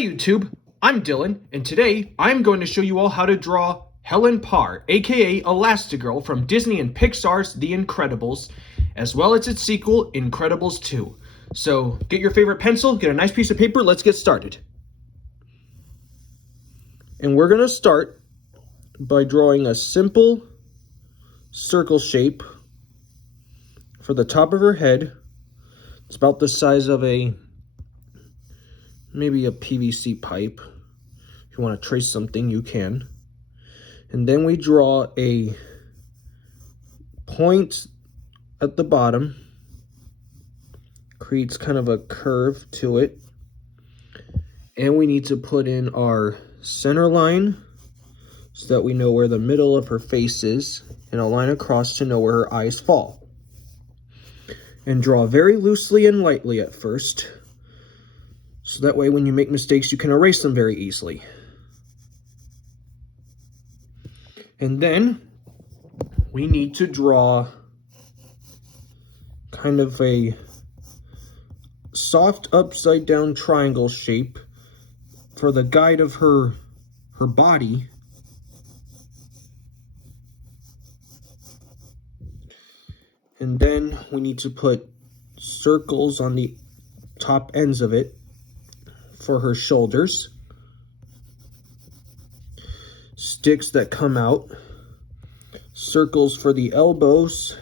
YouTube, I'm Dylan, and today I'm going to show you all how to draw Helen Parr, aka Elastigirl from Disney and Pixar's The Incredibles, as well as its sequel, Incredibles 2. So get your favorite pencil, get a nice piece of paper, let's get started. And we're going to start by drawing a simple circle shape for the top of her head. It's about the size of maybe a PVC pipe. If you want to trace something, you can. And then we draw a point at the bottom, creates kind of a curve to it. And we need to put in our center line so that we know where the middle of her face is, and a line across to know where her eyes fall. And draw very loosely and lightly at first, so that way when you make mistakes you can erase them very easily. And then we need to draw kind of a soft upside down triangle shape for the guide of her body. And then we need to put circles on the top ends of it for her shoulders. Sticks that come out. Circles for the elbows.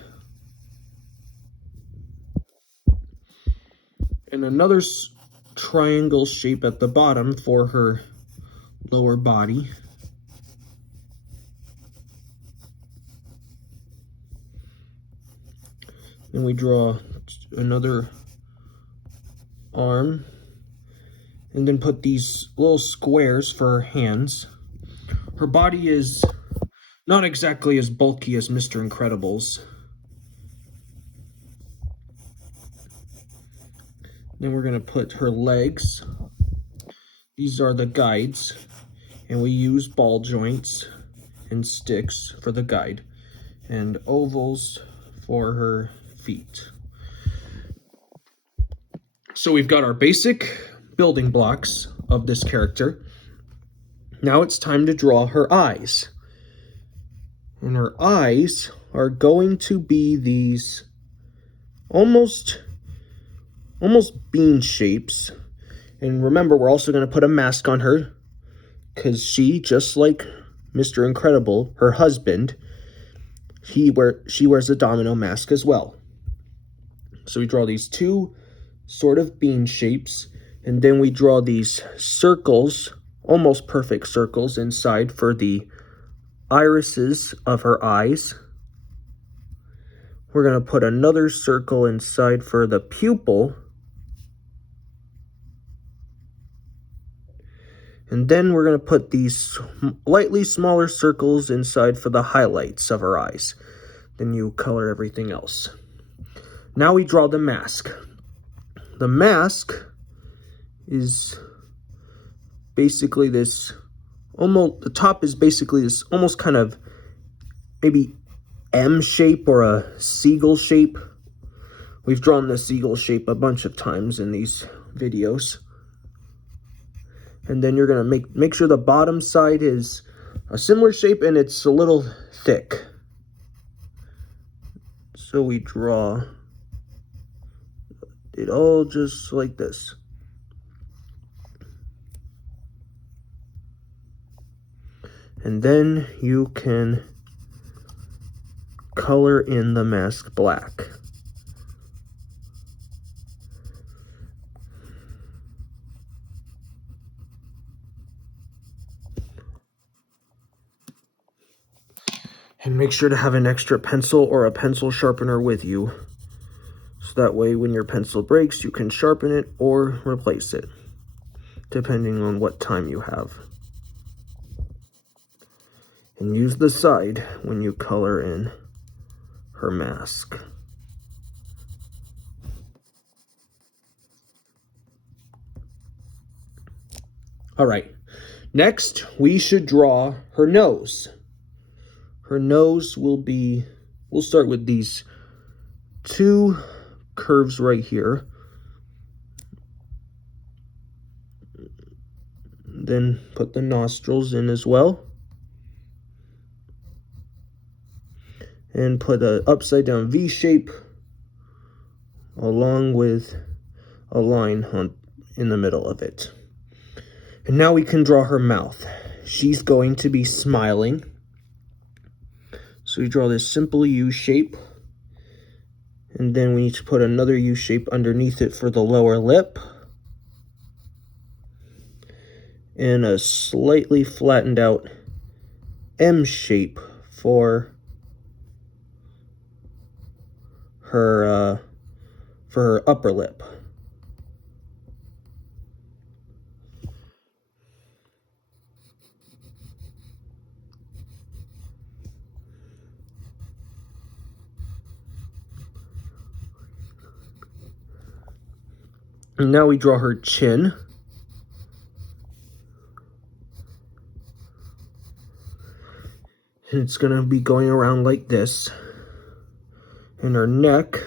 And another triangle shape at the bottom for her lower body. Then we draw another arm, and then put these little squares for her hands. Her body is not exactly as bulky as Mr. Incredible's. Then we're going to put her legs. These are the guides, and we use ball joints and sticks for the guide, and ovals for her feet. So we've got our basic building blocks of this character. Now it's time to draw her eyes. And her eyes are going to be these almost bean shapes. And remember, we're also going to put a mask on her, because she, just like Mr. Incredible, her husband, she wears a domino mask as well. So we draw these two sort of bean shapes, and then we draw these circles, almost perfect circles inside for the irises of her eyes. We're going to put another circle inside for the pupil. And then we're going to put these lightly smaller circles inside for the highlights of her eyes. Then you color everything else. Now we draw the mask. The mask is basically this, the top is basically this almost kind of maybe M shape or a seagull shape. We've drawn the seagull shape a bunch of times in these videos. And then you're going to make sure the bottom side is a similar shape and it's a little thick. So we draw it all just like this. And then you can color in the mask black. And make sure to have an extra pencil or a pencil sharpener with you. So that way when your pencil breaks, you can sharpen it or replace it, depending on what time you have. And use the side when you color in her mask. All right, next we should draw her nose. Her nose will be, we'll start with these two curves right here. Then put the nostrils in as well. And put an upside down V shape along with a line in the middle of it. And now we can draw her mouth. She's going to be smiling. So we draw this simple U shape. And then we need to put another U shape underneath it for the lower lip. And a slightly flattened out M shape for her upper lip. And now we draw her chin. And it's going to be going around like this. And her neck.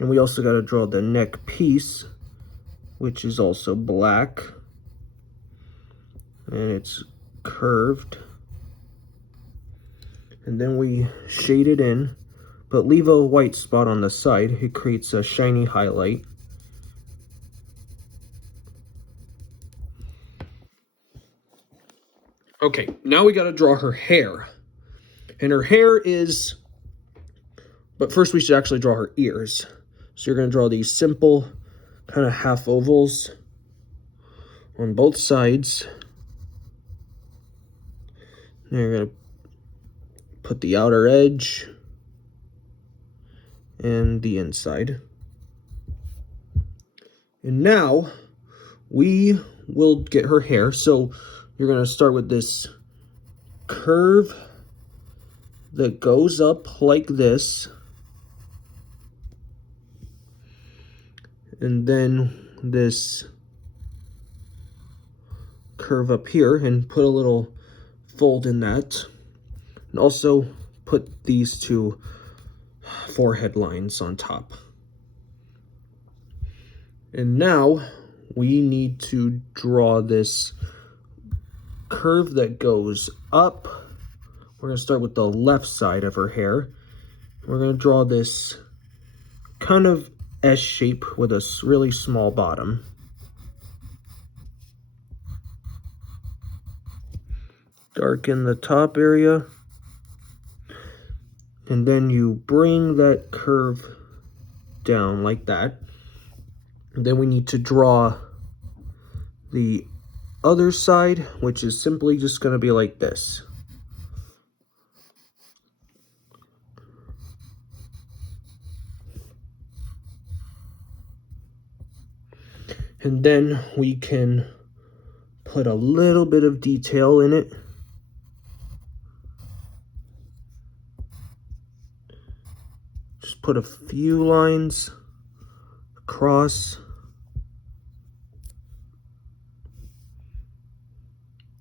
And we also got to draw the neck piece, which is also black. And it's curved. And then we shade it in, but leave a white spot on the side. It creates a shiny highlight. Okay, now we got to draw her hair. And her hair is, but first we should actually draw her ears. So you're going to draw these simple kind of half ovals on both sides. And you're going to put the outer edge and the inside. And now we will get her hair. So you're going to start with this curve that goes up like this. And then this curve up here, and put a little fold in that. And also put these two forehead lines on top. And now we need to draw this curve that goes up. We're going to start with the left side of her hair. We're going to draw this kind of S shape with a really small bottom. Darken the top area. And then you bring that curve down like that. And then we need to draw the other side, which is simply just going to be like this. And then we can put a little bit of detail in it. Just put a few lines across.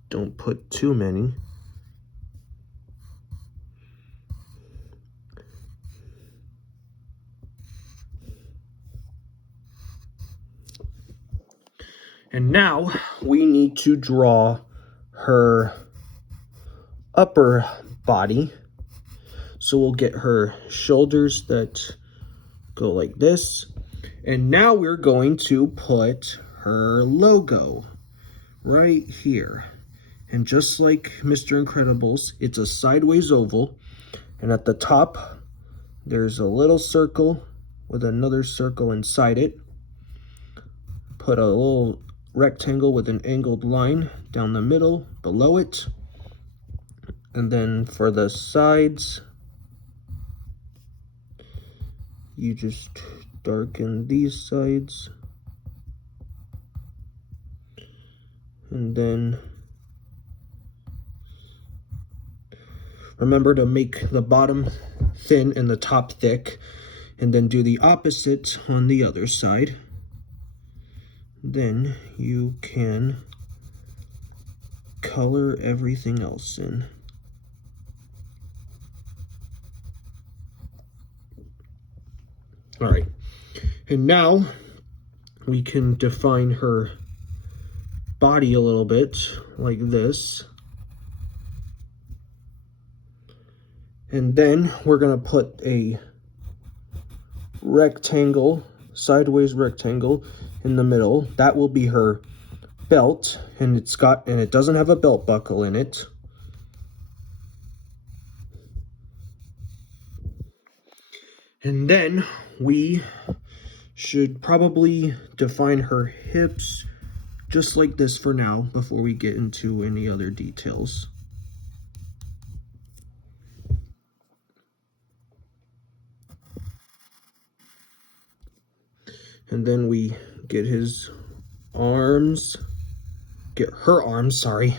Don't put too many. And now we need to draw her upper body. So we'll get her shoulders that go like this. And now we're going to put her logo right here. And just like Mr. Incredibles, it's a sideways oval. And at the top, there's a little circle with another circle inside it. Put a little rectangle with an angled line down the middle below it. And then for the sides, you just darken these sides. And then remember to make the bottom thin and the top thick, and then do the opposite on the other side. Then you can color everything else in. All right, and now we can define her body a little bit, like this. And then we're gonna put a rectangle, sideways rectangle in the middle. That will be her belt, and it doesn't have a belt buckle in it. And then we should probably define her hips just like this for now before we get into any other details. And then we get his arms, get her arms, sorry.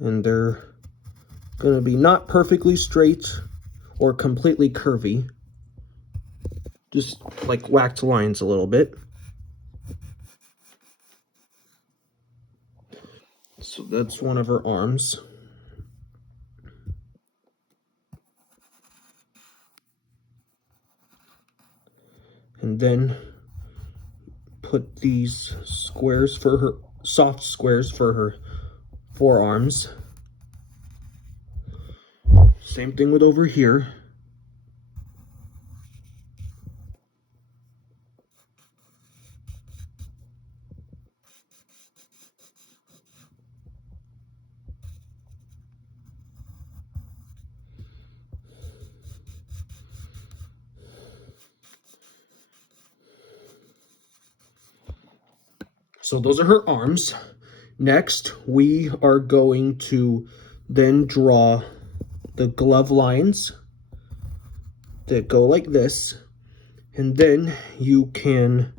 And they're gonna be not perfectly straight or completely curvy, just like whacked lines a little bit. So that's one of her arms. And then put these squares for her, soft squares for her forearms. Same thing with over here. So those are her arms. Next, we are going to then draw the glove lines that go like this. And then you can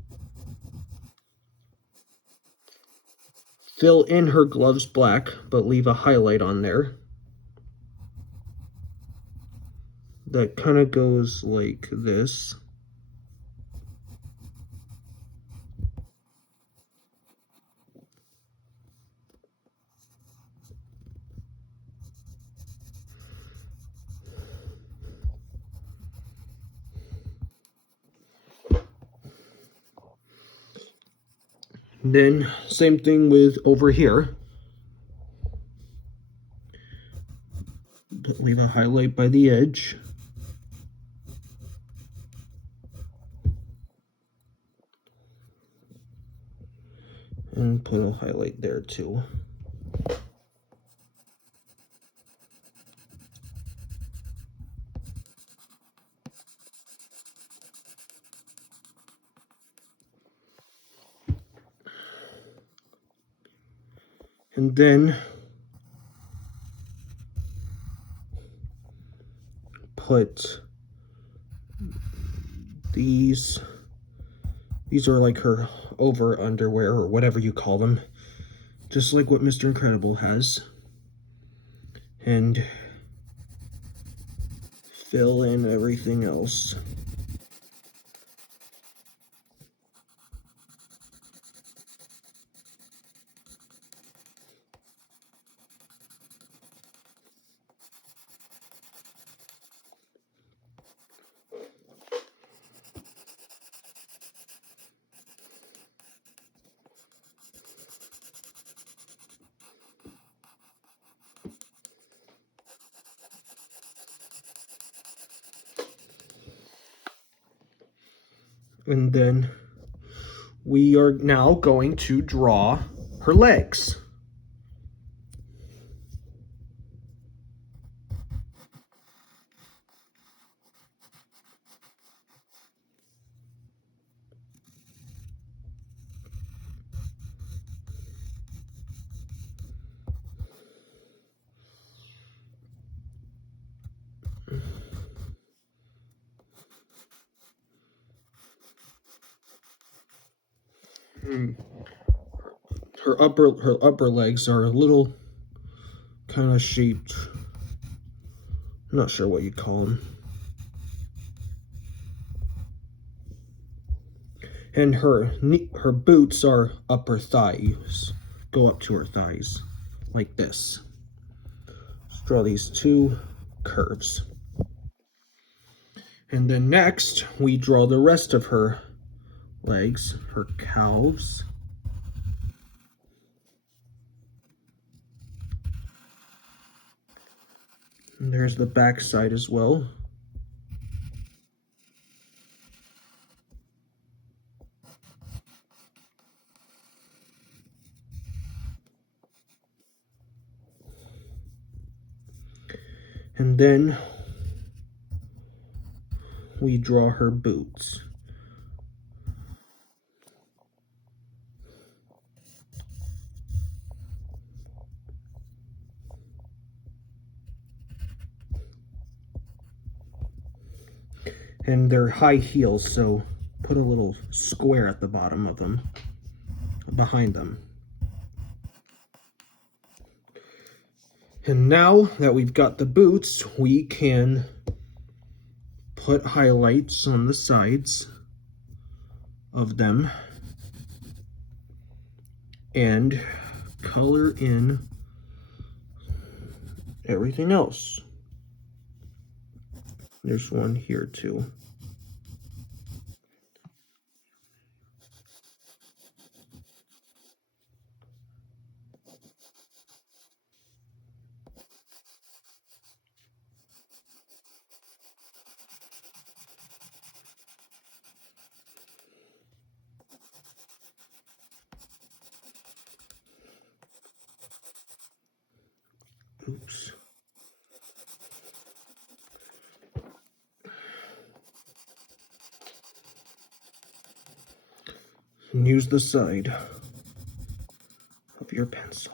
fill in her gloves black, but leave a highlight on there. That kind of goes like this. Then same thing with over here. Leave a highlight by the edge. And put a highlight there too. And then put these are like her over underwear or whatever you call them, just like what Mr. Incredible has. And fill in everything else. And then we are now going to draw her legs. Her upper legs are a little kind of shaped. I'm not sure what you call them. And her boots are upper thighs. Go up to her thighs like this. Just draw these two curves. And then next, we draw the rest of her legs, her calves. And there's the back side as well. And then we draw her boots. And they're high heels, so put a little square at the bottom of them, behind them. And now that we've got the boots, we can put highlights on the sides of them and color in everything else. There's one here too. Oops. And use the side of your pencil.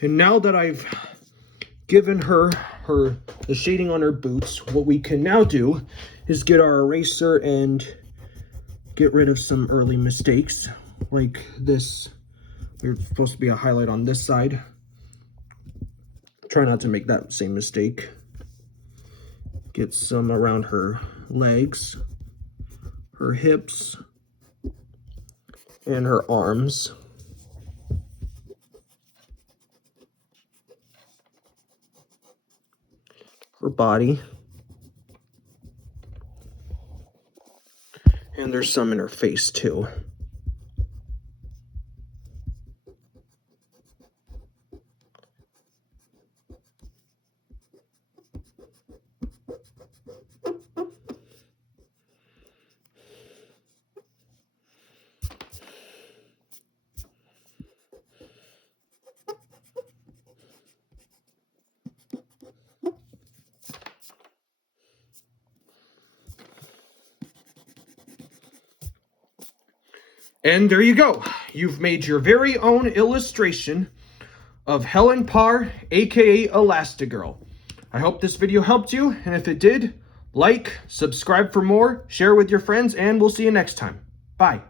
And now that I've given her the shading on her boots, what we can now do is get our eraser and get rid of some early mistakes, like this. There's supposed to be a highlight on this side. Try not to make that same mistake. Get some around her legs, her hips, and her arms. Her body. And there's some in her face too. And there you go. You've made your very own illustration of Helen Parr, aka Elastigirl. I hope this video helped you, and if it did, like, subscribe for more, share with your friends, and we'll see you next time. Bye.